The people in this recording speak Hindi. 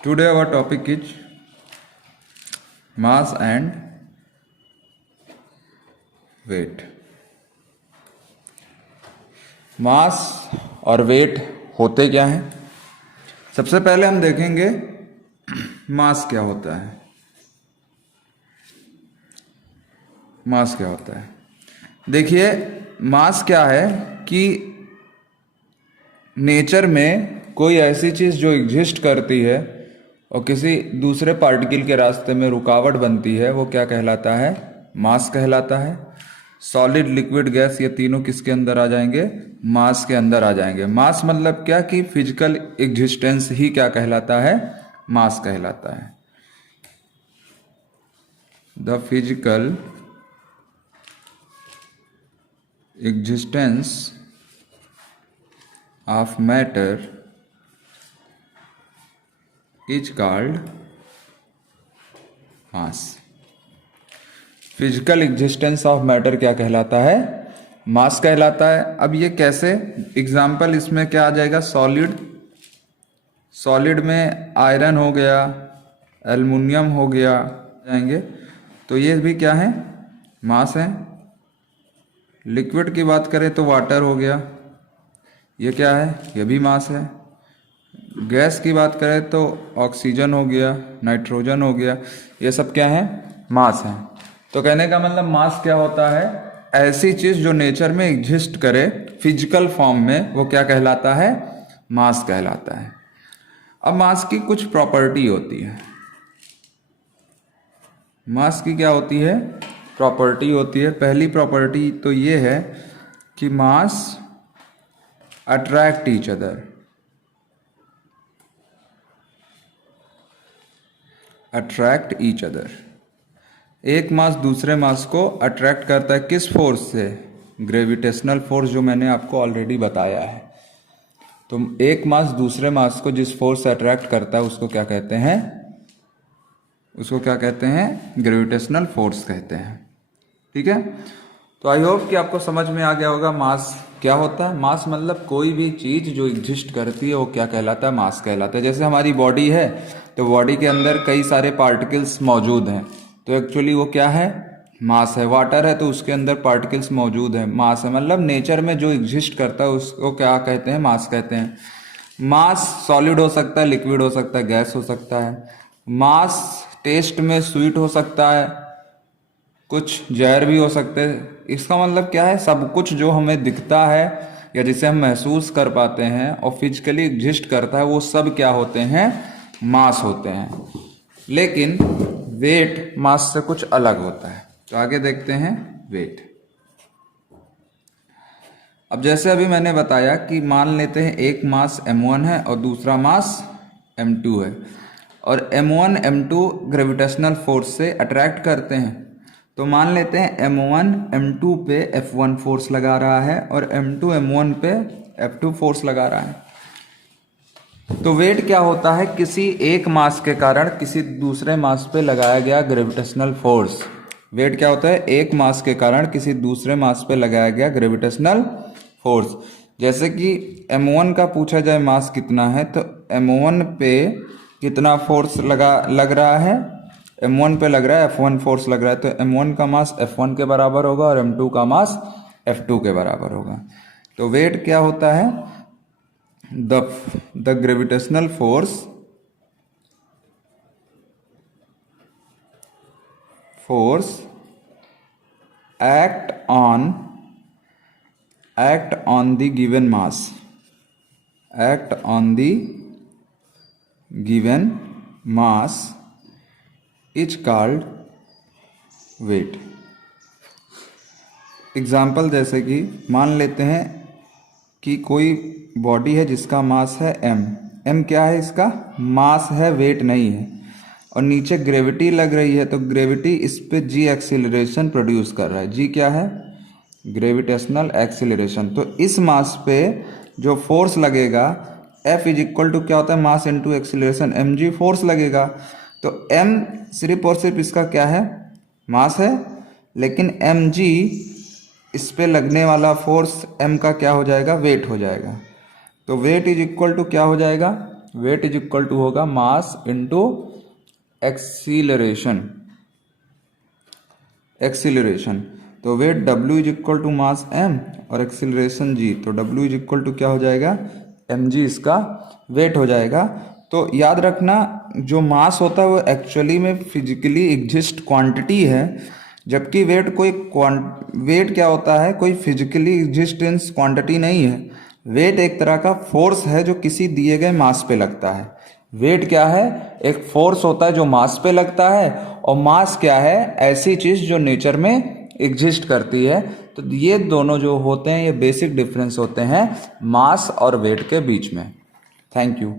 Today our topic is mass and weight. मास और वेट होते क्या हैं? सबसे पहले हम देखेंगे मास क्या होता है। मास क्या होता है? देखिए, मास क्या है कि नेचर में कोई ऐसी चीज़ जो एग्जिस्ट करती है और किसी दूसरे पार्टिकल के रास्ते में रुकावट बनती है, वो क्या कहलाता है? मास कहलाता है। सॉलिड, लिक्विड, गैस, ये तीनों किसके अंदर आ जाएंगे? मास के अंदर आ जाएंगे। मास मतलब क्या कि फिजिकल एग्जिस्टेंस ही क्या कहलाता है? मास कहलाता है। The physical existence of matter is called mass. Physical existence of matter क्या कहलाता है? मास कहलाता है। अब ये कैसे? एग्जाम्पल इसमें क्या आ जाएगा? सॉलिड में आयरन हो गया, एल्युमिनियम हो गया जाएंगे, तो ये भी क्या है? मास है। लिक्विड की बात करें तो वाटर हो गया, ये क्या है? ये भी मास है। गैस की बात करें तो ऑक्सीजन हो गया, नाइट्रोजन हो गया, ये सब क्या है? मास है। तो कहने का मतलब मास क्या होता है? ऐसी चीज जो नेचर में एग्जिस्ट करे फिजिकल फॉर्म में, वो क्या कहलाता है? मास कहलाता है। अब मास की कुछ प्रॉपर्टी होती है। मास की क्या होती है? प्रॉपर्टी होती है। पहली प्रॉपर्टी तो ये है कि mass attract each other. Attract each other. एक मास दूसरे मास को अट्रैक्ट करता है। किस फोर्स से? ग्रेविटेशनल फोर्स, जो मैंने आपको ऑलरेडी बताया है। तो एक मास दूसरे मास को जिस फोर्स से अट्रैक्ट करता है उसको क्या कहते हैं? उसको क्या कहते हैं? ग्रेविटेशनल फोर्स कहते हैं। ठीक है, तो आई होप कि आपको समझ में आ गया होगा मास क्या होता है। मास मतलब कोई भी चीज जो एग्जिस्ट करती है वो क्या कहलाता है? मास कहलाता है। जैसे हमारी बॉडी है, तो बॉडी के अंदर कई सारे पार्टिकल्स मौजूद हैं, तो एक्चुअली वो क्या है? मास है। वाटर है तो उसके अंदर पार्टिकल्स मौजूद है, मास है। मतलब नेचर में जो एग्जिस्ट करता है उसको क्या कहते हैं? मास कहते हैं। मास सॉलिड हो सकता है, लिक्विड हो सकता है, गैस हो सकता है। मास टेस्ट में स्वीट हो सकता है, कुछ जहर भी हो सकते हैं। इसका मतलब क्या है? सब कुछ जो हमें दिखता है या जिसे हम महसूस कर पाते हैं और फिजिकली एग्जिस्ट करता है, वो सब क्या होते हैं? मास होते हैं। लेकिन वेट मास से कुछ अलग होता है। तो आगे देखते हैं वेट। अब जैसे अभी मैंने बताया कि मान लेते हैं एक मास m1 है और दूसरा मास m2 है, और m1 m2 ग्रेविटेशनल फोर्स से अट्रैक्ट करते हैं। तो मान लेते हैं m1 m2 पे F1 फोर्स लगा रहा है और m2 m1 पे F2 फोर्स लगा रहा है। तो वेट क्या होता है? किसी एक मास के कारण किसी दूसरे मास पे लगाया गया ग्रेविटेशनल फोर्स। वेट क्या होता है? एक मास के कारण किसी दूसरे मास पे लगाया गया ग्रेविटेशनल फोर्स। जैसे कि m1 का पूछा जाए मास कितना है, तो m1 पे कितना फोर्स लग रहा है? m1 पे लग रहा है F1 फोर्स लग रहा है, तो m1 का मास F1 के बराबर होगा और m2 का मास F2 के बराबर होगा। तो वेट क्या होता है? The gravitational force act on the given mass, act on the given mass is called weight। Example जैसे कि मान लेते हैं कि कोई बॉडी है जिसका मास है m क्या है? इसका मास है, वेट नहीं है। और नीचे ग्रेविटी लग रही है, तो ग्रेविटी इस पे g एक्सीलरेशन प्रोड्यूस कर रहा है। g क्या है? Gravitational acceleration. तो इस मास पे जो फोर्स लगेगा F इज इक्वल टू क्या होता है? Mass into acceleration, mg force लगेगा। तो m सिर्फ और सिर्फ इसका क्या है? मास है। लेकिन mg, इस पे लगने वाला फोर्स m का क्या हो जाएगा? वेट हो जाएगा। तो वेट इज इक्वल टू क्या हो जाएगा? वेट इज इक्वल टू होगा मास इंटू एक्सीलरेशन। एक्सीलरेशन तो weight W is equal to mass m और एक्सीलरेशन g, तो W इज इक्वल टू क्या हो जाएगा mg, इसका वेट हो जाएगा। तो याद रखना जो मास होता है वो एक्चुअली में फिजिकली एग्जिस्ट क्वांटिटी है, जबकि वेट वेट क्या होता है, कोई फिजिकली एग्जिस्टेंस क्वांटिटी नहीं है। वेट एक तरह का फोर्स है जो किसी दिए गए मास पे लगता है। वेट क्या है, एक फोर्स होता है जो मास पे लगता है, और मास क्या है, ऐसी चीज जो नेचर में एग्जिस्ट करती है। तो ये दोनों जो होते हैं ये बेसिक डिफरेंस होते हैं मास और वेट के बीच में। Thank you.